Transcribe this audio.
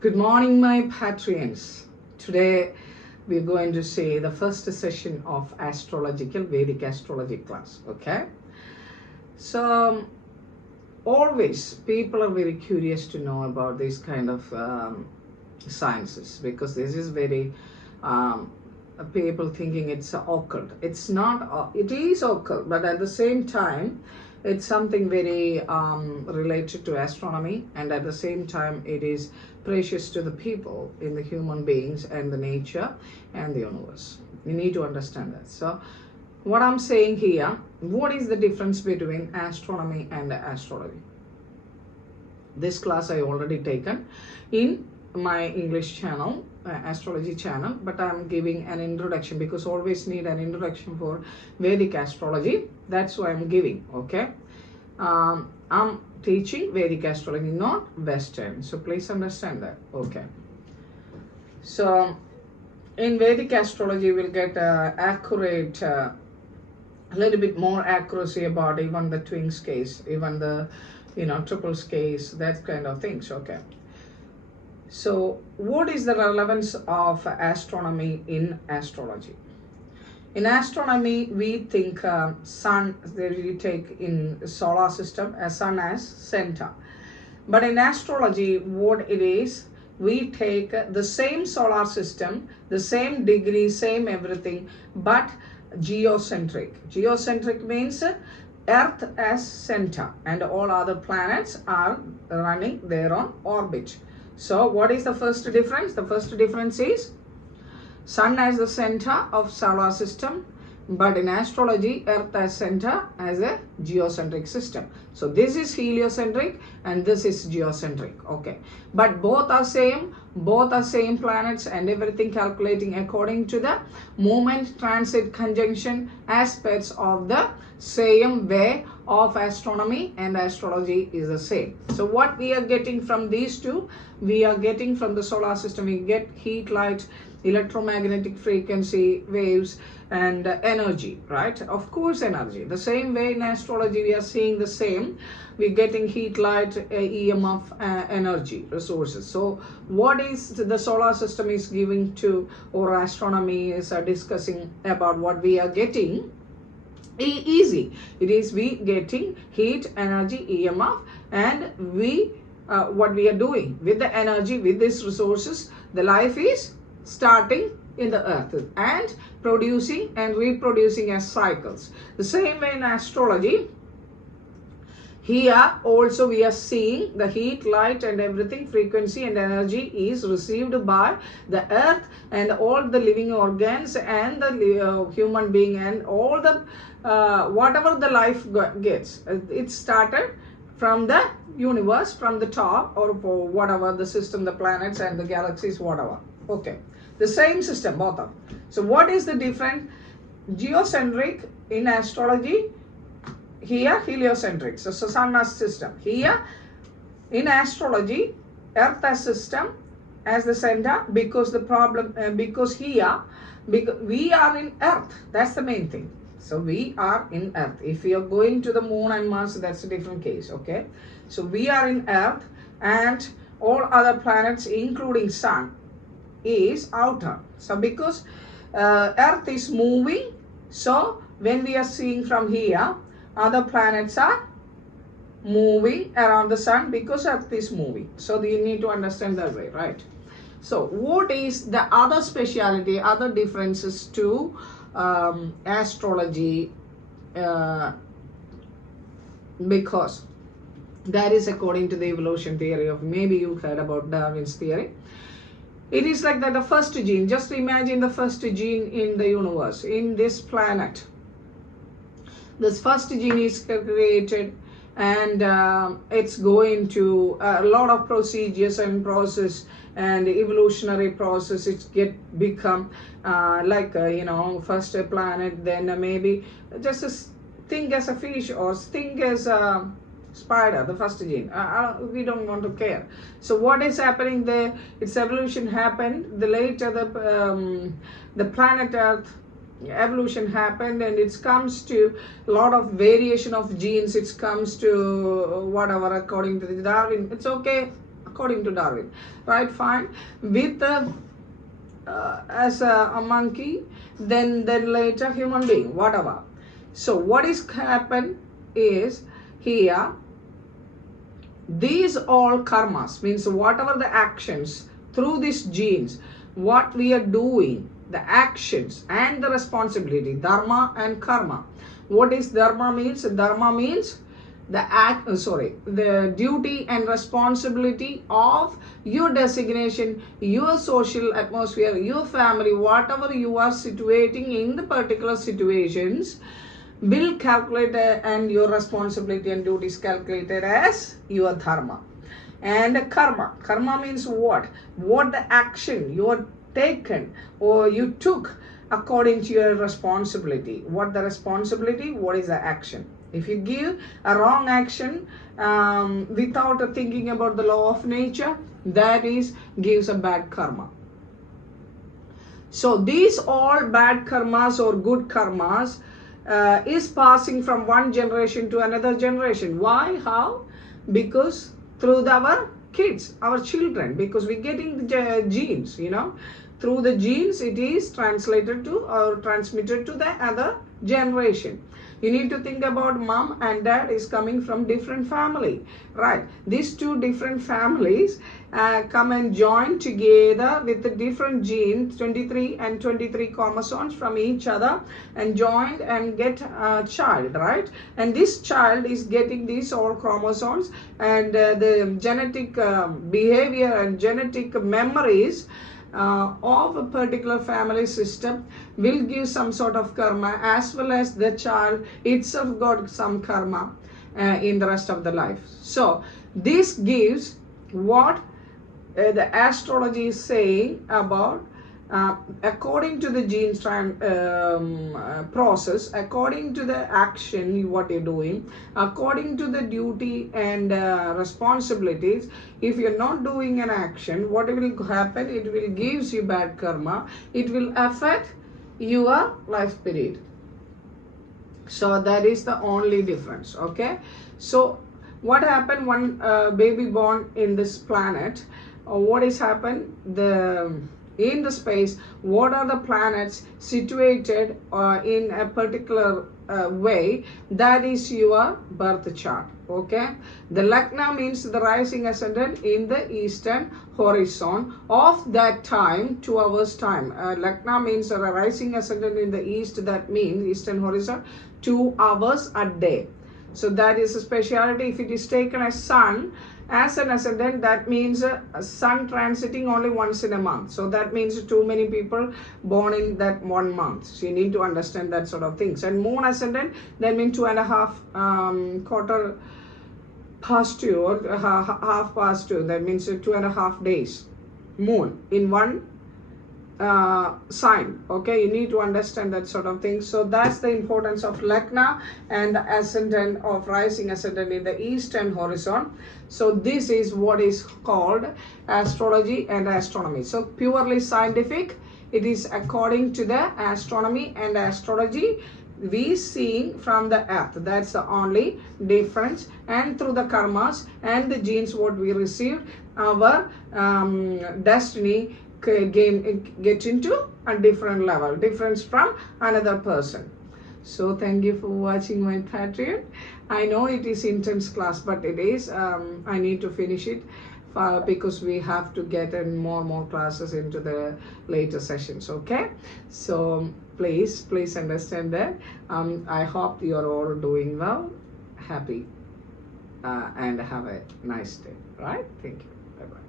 Good morning, my patrons. Today we're going to see the first session of astrological Vedic astrology class. Okay, so always people are very curious to know about this kind of sciences because this is very people thinking it's occult. It's not. It is occult, but at the same time, it's something very related to astronomy, and at the same time, it is precious to the people in the human beings and the nature and the universe. You need to understand that. So, what I'm saying here, what is the difference between astronomy and astrology? This class I already taken in my English channel, astrology channel, but I'm giving an introduction because always need an introduction for Vedic astrology. That's why I'm giving. Okay, I'm teaching Vedic astrology, not Western, so please understand that. Okay, so in Vedic astrology we'll get accurate, a little bit more accuracy about even the twins case, even the triples case, that kind of things. Okay, so what is the relevance of astronomy in astrology? In astronomy, we think sun, we take in solar system as sun as center. But in astrology, what it is, we take the same solar system, the same degree, same everything, but geocentric. Geocentric means Earth as center and all other planets are running their own orbit. So what is the first difference? The first difference is sun as the center of solar system, but in astrology Earth as center as a geocentric system. So this is heliocentric and this is geocentric. Okay, but both are same planets and everything calculating according to the movement, transit, conjunction aspects of the same way of astronomy, and astrology is the same. So what we are getting from these two, we are getting from the solar system, we get heat, light, electromagnetic frequency waves and energy, right? Of course, energy. The same way in astrology we are seeing the same, we're getting heat, light, EMF, energy resources. So what is the solar system is giving to, or astronomy is discussing about what we are getting? Easy. It is we getting heat, energy, EMF, and we what we are doing with the energy, with these resources, the life is starting in the earth and producing and reproducing as cycles. The same way in astrology, here also we are seeing the heat, light and everything, frequency and energy is received by the earth and all the living organs and the human being and all the whatever the life gets. It started from the universe, from the top, or for whatever the system, the planets and the galaxies, whatever. Okay, the same system, both of. So what is the difference? Geocentric in astrology, here heliocentric, so sun as system. Here in astrology, earth as system as the center, because the problem because here because we are in earth, that's the main thing. So we are in earth. If we are going to the moon and Mars, that's a different case. Okay, so we are in earth and all other planets including sun is outer. So because earth is moving, so when we are seeing from here, other planets are moving around the sun because earth is moving. So you need to understand that way, right? So what is the other speciality, other differences to astrology, because that is according to the evolution theory of, maybe you heard about Darwin's theory. It is like that the first gene, just imagine the first gene in the universe, in this planet. This first gene is created and it's going to a lot of procedures and process and evolutionary process. It become first a planet, then maybe just think as a fish or think as a spider, the first gene. We don't want to care. So what is happening there? Its evolution happened. The later the planet Earth evolution happened, and it comes to a lot of variation of genes. It comes to whatever according to the Darwin. It's okay. according to Darwin, right? Fine. With as a monkey, then later human being, whatever. So what is happened is here, these all karmas, means whatever the actions through these genes, what we are doing, the actions and the responsibility, dharma and karma. What is dharma means? Dharma means the duty and responsibility of your designation, your social atmosphere, your family, whatever you are situating in the particular situations, will calculate and your responsibility and duty is calculated as your dharma. And karma means what the action you are taken or you took according to your responsibility. What the responsibility, what is the action. If you give a wrong action without thinking about the law of nature, that is gives a bad karma. So these all bad karmas or good karmas is passing from one generation to another generation. Why? How? Because through our kids, our children, because we're getting the genes, through the genes it is translated to or transmitted to the other generation. You need to think about mom and dad is coming from different family, right? These two different families come and join together with the different genes, 23 and 23 chromosomes from each other, and joined and get a child, right? And this child is getting these all chromosomes, and the genetic behavior and genetic memories of a particular family system will give some sort of karma, as well as the child itself got some karma in the rest of the life. So this gives what the astrology is saying about according to the genes process, according to the action what you're doing, according to the duty and responsibilities. If you're not doing an action, what will happen? It will gives you bad karma. It will affect your life period. So that is the only difference. Okay, so what happened when baby born in this planet? What is happened? In the space, what are the planets situated in a particular way? That is your birth chart. Okay, the Lagna means the rising ascendant in the eastern horizon of that time, 2 hours time. Lagna means a rising ascendant in the east, that means eastern horizon, 2 hours a day. So that is a speciality. If it is taken as sun as an ascendant, that means a sun transiting only once in a month. So that means too many people born in that 1 month. So you need to understand that sort of things. And moon ascendant, that means 2.5 quarter past 2 or half past 2. That means 2.5 days. Moon in one sign. Okay, you need to understand that sort of thing. So that's the importance of Lagna and the ascendant of rising ascendant in the eastern horizon. So this is what is called astrology and astronomy. So purely scientific, it is according to the astronomy and astrology we seeing from the earth. That's the only difference. And through the karmas and the genes what we received, our destiny get into a different level, difference from another person. So thank you for watching my Patreon. I know it is intense class, but it is I need to finish it because we have to get in more classes into the later sessions. Okay, so please understand that. I hope you are all doing well, happy, and have a nice day. Right? Thank you. Bye bye.